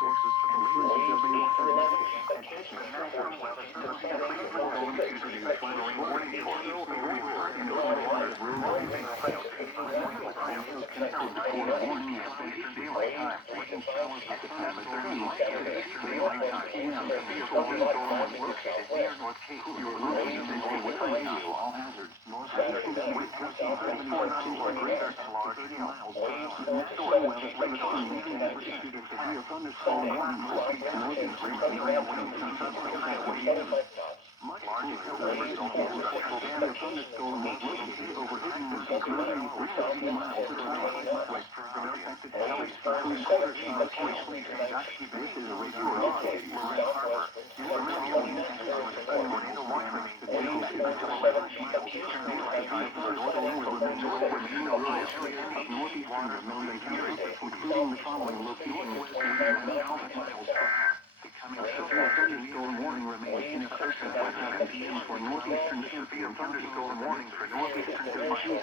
sources for the latest building attention national weather service warning all hazards north of 74 knots or greater and large miles. National weather service severe thunderstorm warning northeast much larger severe thunderstorm was located over Texas, including 60 miles to the northwest. Affected areas three-quarters of the coast. This is a radio located in Red Harbor. Tornado warning to the east until 11 p.m. Eastern Daylight Time for northern northeastern Vermilion County, including the following locations: 1,000 miles per hour. Becoming severe thunderstorm warning remains in effect at 7 p.m. for northeastern Mississippi. Thunderstorm warning for northeastern Mississippi.